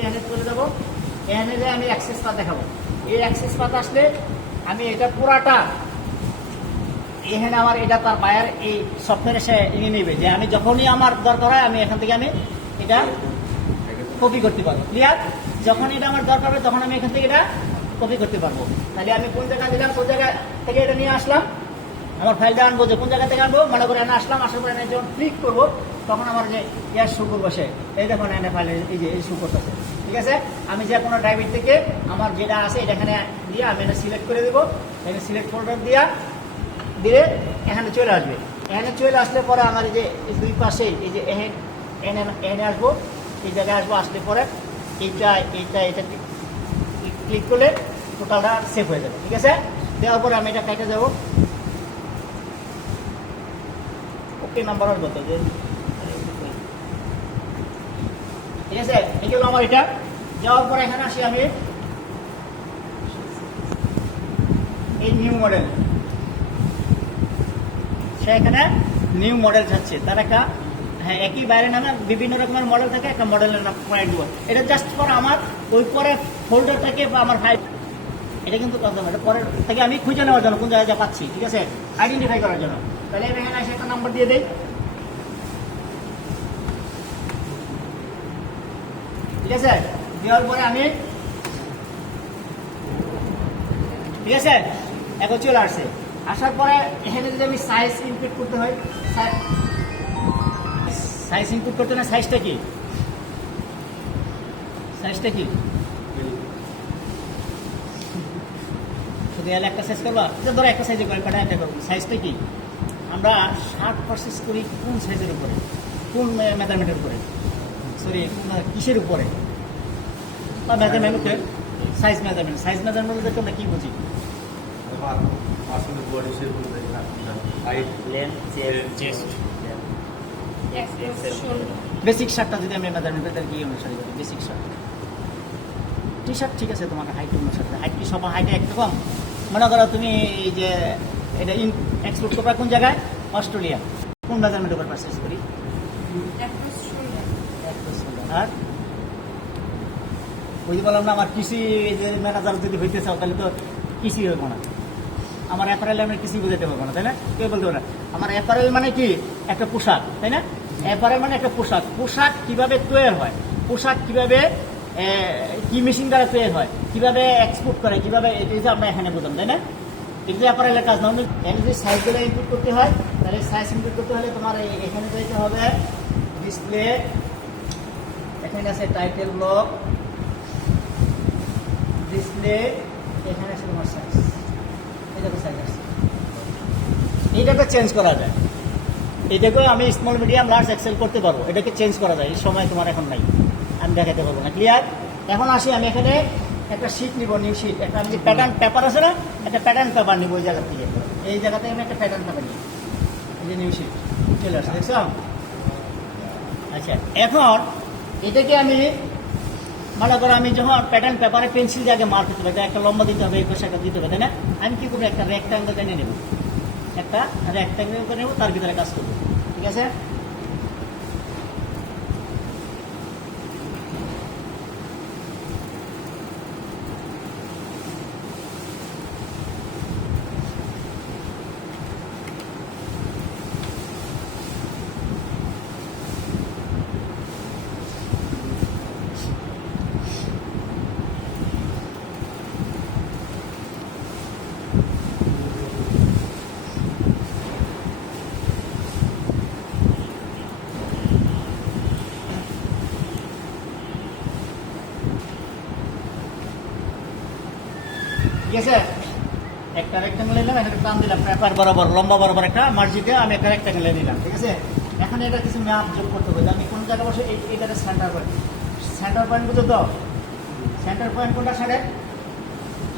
এখানে চলে যাবো, এখানে যে আমি অ্যাক্সেস পাথ দেখাবো। এই অ্যাক্সেস পাথ আসলে আমি এটা পুরাটা এখানে আমার এটা তার বায়ার এই সফটওয়্যারে সে নিয়ে নেবে, যে আমি যখনই আমার দরকার হয় আমি এখান থেকে আমি এটা কপি করতে পারবো। ক্লিয়ার? যখন এটা আমার দরকার হবে তখন আমি এখান থেকে এটা কপি করতে পারবো। তাহলে আমি কোন জায়গায় দিলাম, কোন জায়গা থেকে এটা নিয়ে আসলাম, আমার ফাইলটা আনবো, যে কোন জায়গা থেকে আনবো মনে করে এনে আসলাম, আসার পরে যখন ক্লিক করবো তখন আমার যে ইয়ার শো করবো, সে এই দেখুন এনে ফাইলে এই যে এই শো করতেছে। ঠিক আছে, আমি যে কোনো ড্রাইভ থেকে আমার যেটা আছে এটা এখানে দিয়ে আমি এটা সিলেক্ট করে দেবো, এখানে সিলেক্ট ফোল্ডার দিয়ে এখানে চলে আসবে। এখানে চলে আসলে পরে আমার এই যে দুই পাশে এই যে এখানে আসবো, এই জায়গায় আসবো, আসলে পরে এটা ক্লিক করলে টোটালটা সেভ হয়ে যাবে। ঠিক আছে, দেওয়ার পরে আমি এটা কেটে যাবো। ওকে নাম্বার আসবো তো যে, ঠিক আছে, এই গেল আমার এটা। যাওয়ার পরে এখানে আসি আমি এই নিউ মডেল, সে এখানে নিউ মডেল চাচ্ছে, তার একটা হ্যাঁ একই বাইরে নামে বিভিন্ন রকমের মডেল থাকে, একটা মডেলের নাম পয়েন্ট দিব। এটা জাস্ট ফর আমার ওই পরে ফোল্ডার থেকে বা আমার ফাইল, এটা কিন্তু এটা পরের থেকে আমি খুঁজে নেওয়ার জন্য কোন জায়গায় পাচ্ছি। ঠিক আছে, আইডেন্টিফাই করার জন্য। তাহলে আমি এখানে এসে একটা নাম্বার দিয়ে দিই। ঠিক আছে, দেওয়ার পরে আমি ঠিক আছে এখন চলে আসছে। আসার পরে এখানে যদি আমি সাইজ ইনপুট করতে হয়, সাইজ ইনপুট করতে না, সাইজটা কি শুধু একটা সাইজ করবা, ধরো একটা সাইজে করে কাটা একটা করবো, সাইজটা কি আমরা শার্ট পারচেস করি কোন সাইজের উপরে, কোন মেজারমেন্টের উপরে, সরি কিসের উপরে, বা মেজারমেন্টের সাইজ মেজারমেন্ট দেখতে আমরা কি বুঝি, বেসিক শার্টটা যদি আমি মেজারমেন্টের কি অনুসারে করি, বেসিক শার্ট টি শার্ট, ঠিক আছে, তোমাকে হাইট অনুসারে, হাইট কি সবার হাইটে একরকম, মনে করো তুমি এই যে এটা এক্সপোর্ট করবা কোন জায়গায়, অস্ট্রেলিয়া, কোন মেজারমেন্টের উপর পারচেস করি, আর ওই যে বললাম না আমার কৃষি যে ম্যানেজার যদি হইতে চাও তাহলে তো কৃষি হইব না, আমার অ্যাপারেল আমি কৃষি বোঝাতে পারবো না, তাই না, কেউ বলতে পারবো না। আমার অ্যাপারেল মানে কি একটা পোশাক, তাই না, অ্যাপারেল মানে একটা পোশাক, পোশাক কিভাবে তৈরি হয়, পোশাক কিভাবে কি মেশিন দ্বারা তৈরি হয়, কিভাবে এক্সপোর্ট করে, কিভাবে এটা যে আমরা এখানে বুঝলাম, তাই না, এটা যে অ্যাপারেলের কাজ না। এখানে যদি সাইজগুলো ইনপুট করতে হয়, তাহলে সাইজ ইনপুট করতে হলে তোমার এখানে যেতে হবে ডিসপ্লে, এখানে আছে টাইটেল ব্লক, ডিসপ্লে, এখানে আছে তোমার সাইজ, এটাকে সাইজ আছে, এইটাকে চেঞ্জ করা যায়, এটাকে আমি স্মল মিডিয়াম লার্জ এক্সেল করতে পারবো, এটাকে চেঞ্জ করা যায়, এই সময় তোমার এখন নাই, আমি দেখাতে পারবো না। ক্লিয়ার? এখন আসি আমি এখানে একটা শিট নিব, নিউ শিট, একটা আমি যে প্যাটার্ন পেপার আছে না, একটা প্যাটার্ন পেপার নিব ওই জায়গা থেকে, এই জায়গা থেকে আমি একটা প্যাটার্ন পেপার নিই, এই যে নিউ শিট চলে আসছে, দেখছো? আচ্ছা, এখন এটাকে আমি মনে করো আমি যখন প্যাটার্ন পেপারে পেন্সিল দিয়ে আগে মার্ক করতে হবে, একটা লম্বা দিতে হবে, 21 টাকা দিতে হবে, তাই না, আমি কি করবো, একটা রেক্ট্যাঙ্গেল টেনে নেব, একটা রেক্ট্যাঙ্গেল করে নেবো, তার ভিতরে কাজ করবো। ঠিক আছে, ঠিক আছে, একটা রেক্ট্যাঙ্গেল নিলাম, এটা টান দিলাম পেপার বরাবর, লম্বা বরাবর একটা মার্জিতে আমি একটা রেক্ট্যাঙ্গেল নিলাম। ঠিক আছে, এখন এটা কিছু ম্যাপ যোগ করতে হবে, আমি কোন জায়গায় বসে এইটাকে সেন্টার পয়েন্ট বুঝো তো, সেন্টার পয়েন্ট কোনটা,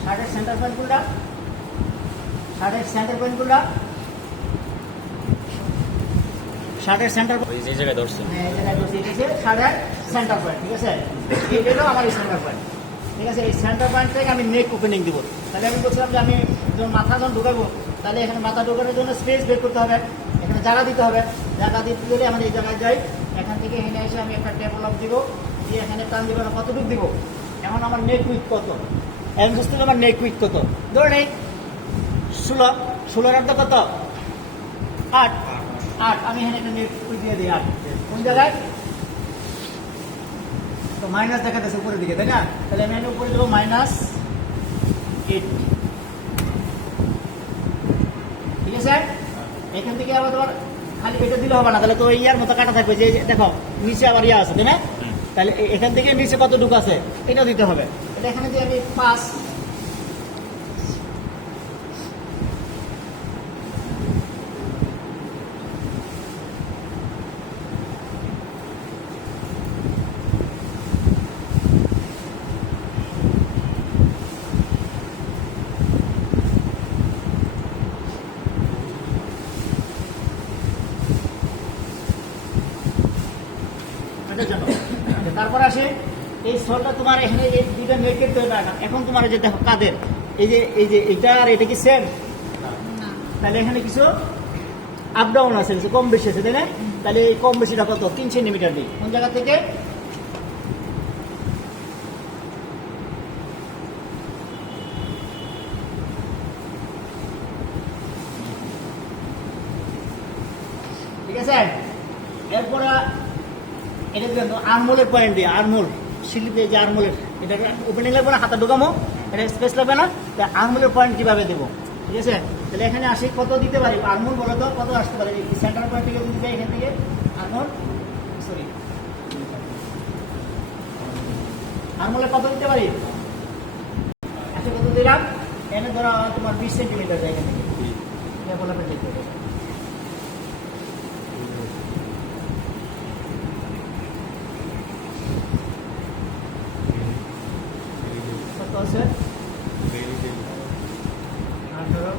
শার্টের সেন্টার পয়েন্ট কোনটা, শার্টের সেন্টার পয়েন্ট কোনটা, শার্টের সেন্টার এই জায়গায় ধরছে, হ্যাঁ এই জায়গায় ধরছে, এটা হচ্ছে শার্টের সেন্টার পয়েন্ট। ঠিক আছে, এটা আমার এই সেন্টার পয়েন্ট। ঠিক আছে, এই সেন্টার পয়েন্ট থেকে আমি নেক ওপেনিং দিব। তাহলে আমি বলছিলাম যে আমি যখন মাথা যখন ঢুকাবো, তাহলে এখানে মাথা ঢোকানোর জন্য স্পেস বের করতে হবে, এখানে জায়গা দিতে হবে, জায়গা দিতে গেলে আমরা এই জায়গায় যাই, এখান থেকে এখানে এসে আমি একটা টেবল লক দিব, দিয়ে এখানে টান দিব না, কতটুকু দিব? এখন আমার নেক উইথ কত? এখন বুঝতে হবে আমার নেক উইথ কত। ধরুন এই 16 আর কত? 8। আমি এখানে একটা নেক উইথ দিয়ে দিই 8। কোন জায়গায়? তো মাইনাস দেখাতেছে উপরের দিকে, তাই না? তাহলে আমি উপরে দেবো -8। ঠিক আছে? এখান থেকে আবার তোমার খালি এটা দিলে হবে না, তাহলে তো ইয়ার মতো কাটা থাকবে, যে দেখো নিচে আবার ইয়া আছে, তাই না? তাহলে এখান থেকে নিচে কতটুকু আছে এটাও দিতে হবে। এটা এখানে দিয়ে আমি 5। তারপর আসে এই সোলটা তোমার এখানে এই দুইটা নেকের তো না, এখন তোমার যে দেখো কাদের এই যে এটা আর এটা কি সেম? তাহলে এখানে কিছু আপ ডাউন আছে, কিছু কম বেশি আছে, তাই না? তাহলে এই কম বেশিটা কত? 3 সেন্টিমিটার দিই। কোন জায়গা থেকে? ঠিক আছে? এরপরে এটা কিন্তু আর্মোলের পয়েন্ট দিয়ে, আর্মোল শিল্পে যে আর্মোলের, এটা ওপেনিং লাগবে না, হাতে ঢোকামো, এটা স্পেস লাগবে না। তা আর্মোলের পয়েন্ট কিভাবে দেবো? ঠিক আছে? তাহলে এখানে আসি কত দিতে পারি আর্মোল, বলো তো কত আসতে পারে? সেন্টার পয়েন্ট থেকে দিতে এখান থেকে আর্মোল, সরি আর্মোলে কত দিতে পারি? আচ্ছা কত দিলাম? এনে ধরো তোমার 20 সেন্টিমিটার যায় এখান থেকে, বলে দেখতে হবে। কত আছে? 18,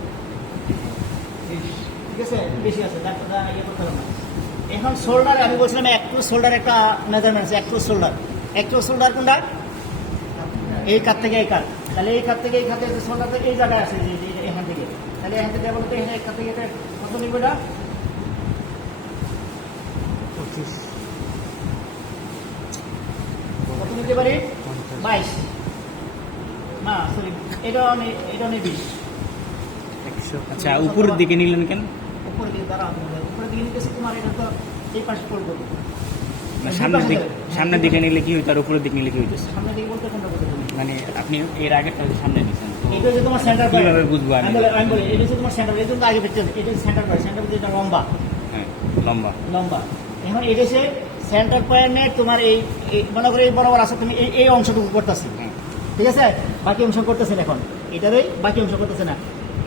20। ঠিক আছে, বেশি আছে, ইয়ে করতে হবে না। এখন শোল্ডারে আমি বলছিলাম একটু শোল্ডার একটা মেজারমেন্ট আছে, একটু শোল্ডার কোনটা? এই কাত থেকে এই কাত। তাহলে এই কাত থেকে এই কাতে শোল্ডার থেকে এই জায়গায় আছে, এখান থেকে। তাহলে এখান থেকে বলতে এখানে এক কাত থেকে এটা কত নিবে? এটা 25। কত নিতে পারি? 22 না, সরি এটাও নেই 20। আচ্ছা, উপরের দিকে নিলেন কেন? উপরের দিকে দাঁড়াও, উপরের দিকে নিতেছি তোমার, এটা তো এই পাশে পড়বো। সামনের দিকে নিলে কি হইতো আর উপরের দিকে নিলে কি হইতেছে? সামনের দিকে বলতে কোনটা বলতে? মানে আপনি এর আগেরটা সামনে নিছেন, এটা হচ্ছে তোমার সেন্টার পয়েন্ট। কিভাবে বুঝবো আমি? আমি বলি এটা হচ্ছে তোমার সেন্টার, এই জন্য আগে দেখতে এটা সেন্টার পয়েন্ট, সেন্টার পয়েন্ট এটা লম্বা। হ্যাঁ, লম্বা। এখন এটা হচ্ছে সেন্টার পয়েন্টে তোমার এই মনে করে এই বরাবর আছে, তুমি এই অংশটুকু করতেছি। ঠিক আছে? বাকি অংশ করতেছেন এখন, এটারই বাকি অংশ করতেছে না,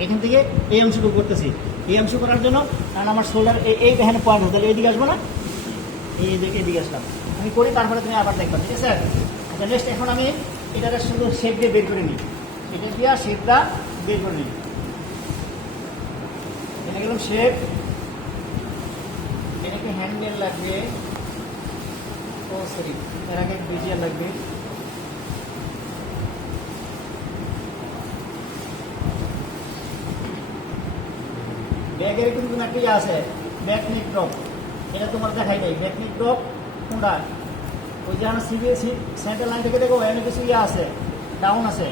এখান থেকে এই অংশটুকু করতেছি। এই অংশ করার জন্য কারণ আমার শোল্ডার এই এখানে পয়েন্ট হতো, তাহলে এইদিকে আসবো না, এইদিকে আসলাম আমি করি, তারপরে তুমি আবার দেখবা। ঠিক আছে? আচ্ছা নেক্সট এখন আমি এটাকে শুধু শেপ দিয়ে বের করে নিই, এটা দিয়ে শেপটা বের করে নিই। এটা গেলাম শেপ, এটাকে হ্যান্ডেল লাগবে, ও সরি এর আগে বিজিয়ার লাগবে। ব্যাগের কিন্তু একটা ইয়ে আছে, ব্যাকনিক ড্রপ, এটা তোমার দেখাই নাই। ব্যাকনিক ড্রপ কোনটা? ওই যে আমার সিবিএসি সেন্টার লাইন থেকে দেখো এখানে কিছু ইয়ে আছে, ডাউন আছে।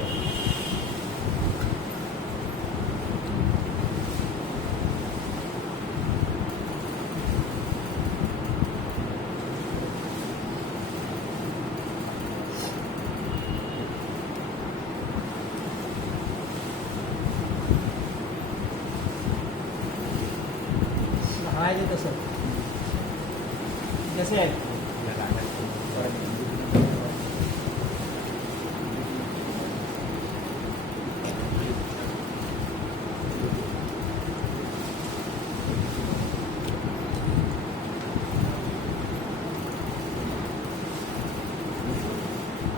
হারাই যেতেছে, ঠিক আছে?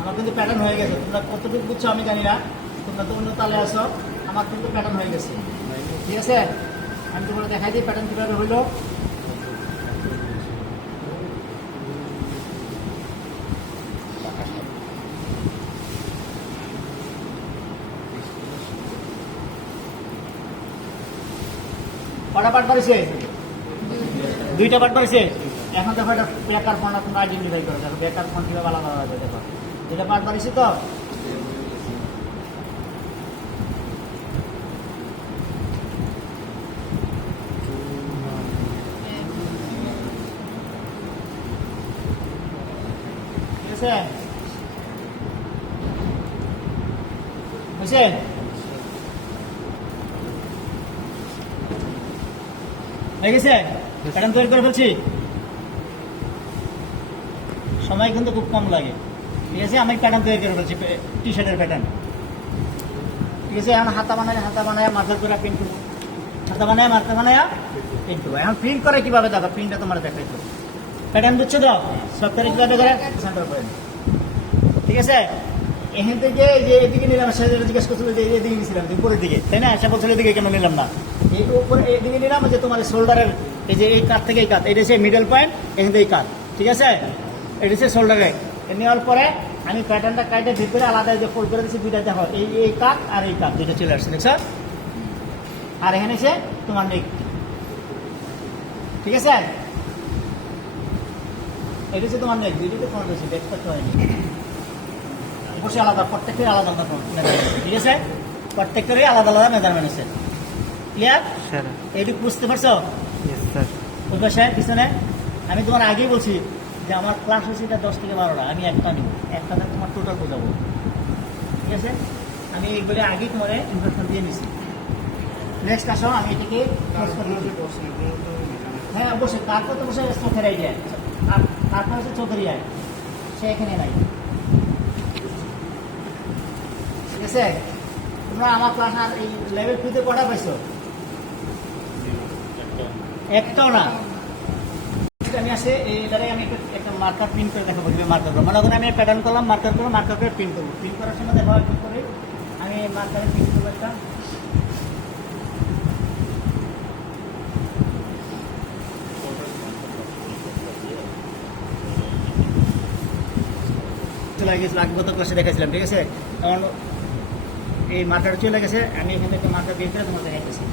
আমার কিন্তু প্যাটার্ন হয়ে গেছে, তোমরা কতটুকু বুঝছো আমি জানি না, তোমরা তো অন্য তালে আসো, আমার কিন্তু প্যাটার্ন হয়ে গেছে। ঠিক আছে? আমি তোমরা দেখাই দিই প্যাটার্ন কীভাবে হইলো। কটা পার্ট বাড়িছে? 2টা পার্ট বাড়িছে। এখন দেখো এটা বেকার ফোনটা তোমরা আইডেন্টিফাই করো, দেখো বেকার ফোন কীভাবে আলাদা হবে, দেখো এটা পার্ট বাড়িয়েছি তো। ঠিক আছে, বুঝছেন? হয়ে গেছে, প্যাটার্ন তৈরি করে ফেলছি। সময় কিন্তু খুব কম লাগে। ঠিক আছে, আমি প্যাটার্ন তৈরি করে ফেলছি, টি শার্টের প্যাটার্ন। ঠিক আছে, এখন হাতা বানায় মার্কার করে প্রিন্ট করবো, হাতা বানায় মার্কার বানায় প্রিন্ট করবো। এখন প্রিন্ট করে কিভাবে দেখো, প্রিন্টটা তোমার দেখাই তো। প্যাটার্ন দিচ্ছে তো সফটওয়্যারে কিভাবে করে সেন্টার করে। ঠিক আছে, এখান থেকে যে এদিকে নিলাম, সে জিজ্ঞেস করছিল যে এদিকে নিয়েছিলাম উপরের দিকে, তাই না? সে বলছিল এদিকে কেন নিলাম না, এই উপরে এদিকে নিলাম যে তোমার শোল্ডারের এই যে এই কাত থেকে এই কাত, এটা হচ্ছে মিডল পয়েন্ট, এখান থেকে এই কাত। ঠিক আছে, এটা হচ্ছে শোল্ডারে নেওয়ার পরে আমি প্যাটার্নটা কাটে ভিতরে আলাদা যে ফোল্ড করে দিচ্ছি, দুইটা দেখো এই কাত আর এই কাত দুইটা চলে আসছে, দেখছো? আর এখানে এসে তোমার নেক। ঠিক আছে, এটা হচ্ছে তোমার নেক, দুইটাতে ফোল্ড হয়েছে, দেখতে পাচ্ছ হয়নি, অবশ্যই আলাদা, প্রত্যেকটাই আলাদা আলাদা মেজারমেন্ট। ঠিক আছে, প্রত্যেকটারই আলাদা আলাদা মেজারমেন্ট আছে। ক্লিয়ার? এইটুকু বুঝতে পারছো? ওই পাশে পিছনে আমি তোমার আগেই বলছি যে আমার ক্লাস হচ্ছে এটা 10 থেকে 12টা, আমি একটা নিব, একটাতে তোমার টোটাল বোঝাবো। ঠিক আছে, আমি এইগুলো আগেই তোমার ইনফরমেশন দিয়ে নিছি। নেক্সট আসো, আমি এটাকে হ্যাঁ অবশ্যই, তারপর তো বসে চোখের আইডিয়া, আর তারপর হচ্ছে চোখের আয়, সে এখানে নাই। ঠিক আছে, তোমরা আমার ক্লাস আর এই লেভেল 2 তে কটা পাইছো? একটাও না। আমি আসে এটারে আমি একটা মার্কার প্রিন্ট করে দেখাবো, মার্কার করবো। মনে করুন আমি প্যাটার্ন করলাম, মার্কার করবো, মার্কার করে প্রিন্ট করবো। প্রিন্ট করার সময় দেখো কি করে আমি মার্কারে প্রিন্ট করবো একটা। চলে গেছিল, আগে গত ক্লাসে দেখাইছিলাম। ঠিক আছে, কারণ এই মার্কার চলে গেছে, আমি এখান থেকে মার্কার বের করে তোমার দেখাইতেছি।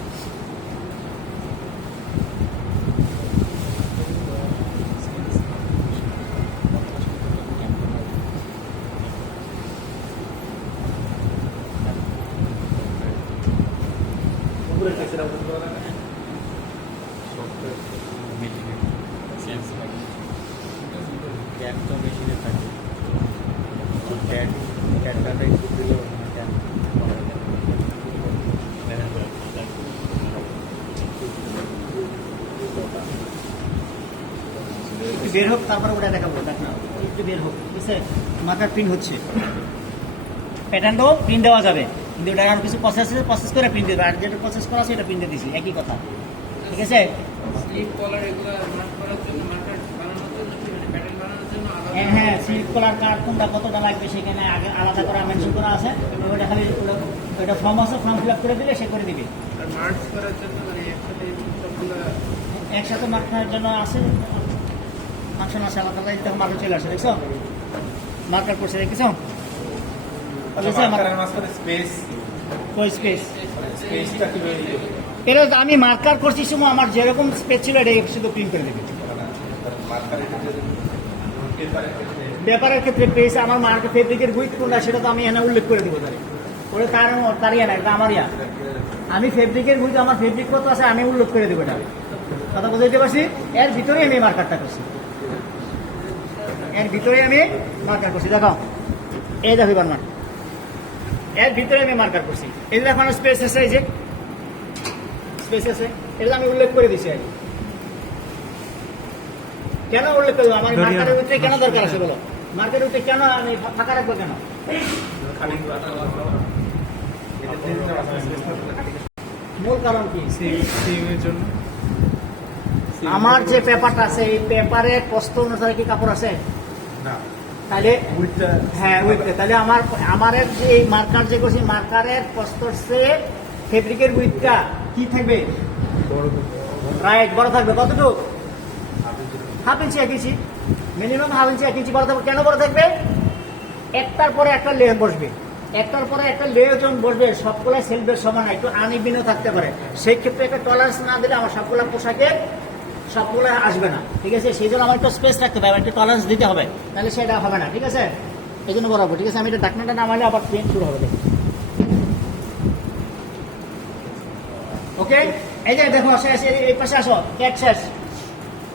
বের হোক, তারপরে ওটা দেখাবো, দেখ না একটু বের হোক। ঠিক আছে, মার্কার প্রিন্ট হচ্ছে, প্যাটার্নটাও প্রিন্ট দেওয়া যাবে, কিন্তু এটা আর কিছু প্রসেস করে প্রিন্ট দেবে, আর যেটা প্রসেস করা আছে এটা প্রিন্ট দিয়েছি, একই কথা। ঠিক আছে, হ্যাঁ স্লিপ কলার কার্ড কোনটা কতটা লাগবে সেখানে আগে আলাদা করে মেনশন করা আছে। ওটা খালি ওটা ফর্ম আছে, ফর্ম ফিল আপ করে দিলে সে করে দিবে। একসাথে মার্ক করার জন্য আছে, ফাংশন আছে আলাদা আলাদা, তখন মার্কার চলে আসে, দেখছো? মার্কার করছে, দেখছো? এটা আমি মার্কার করছি সময় আমার যেরকম স্পেস ছিল এটা শুধু প্রিন্ট করে দেবে। ব্যাপারের ক্ষেত্রে পেয়েছে আমার মার্কেট ফেব্রিকের উইথ কোনটা সেটা তো আমি এখানে উল্লেখ করে দিব, তাহলে ওটা তার ইয়া না, এটা আমার ইয়া। আমি ফেব্রিকের উইথ আমার ফেব্রিক কত আছে আমি উল্লেখ করে দেবো, এটা কথা বুঝতে পারছি। এর ভিতরে আমি মার্কারটা করছি, এর ভিতরে আমি মার্কার করছি, দেখো এই দেখো এবার এর ভিতরে আমি মার্কার করছি। এই যে এখন স্পেস আছে, এই যে স্পেস আছে, এটা আমি উল্লেখ করে দিছি। আর কেন উল্লেখ করবো, আমার মার্কারের ভিতরে কেন দরকার আছে বলো? মার্কারের ভিতরে কেন আমি ফাঁকা রাখবো কেন? মূল কারণ কি, আমার যে পেপারটা আছে এই পেপারের প্রস্থ অনুসারে কি কাপড় আছে? তাহলে হ্যাঁ উইথ, তাহলে আমার যে এই মার্কার যে করছি মার্কারের প্রস্থর চেয়ে ফেব্রিকের উইথটা কি থাকবে? রাইট, বড় থাকবে। কতটুকু? হাফ ইঞ্চি, 1 ইঞ্চি, মিনিমাম হাফ ইঞ্চি 1 ইঞ্চি বড় থাকবে। কেন বড় থাকবে? একটার পরে একটা লেয়ার বসবে, একটার পরে একটা লেয়ার যখন বসবে সবগুলো সেলফের সমান, একটু আনইভিনও থাকতে পারে। সেই ক্ষেত্রে একটা টলারেন্স না দিলে আমার সবগুলো পোশাকের সবগুলো আসবে না, ঠিক আছে? সেই জন্য আমার একটু স্পেস রাখতে হবে, একটু টলারেন্স দিতে হবে, তাহলে সেটা হবে না, ঠিক আছে? এই জন্য বরাবর, ঠিক আছে? আমি এটা ঢাকনাটা নামালে আবার পেন শুরু হবে, দেখুন। ওকে, এই যে দেখো শেষ, এই পাশে আসো, ক্যাট শেষ,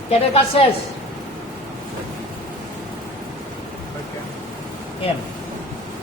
ক্যাটের কাজ শেষ। এম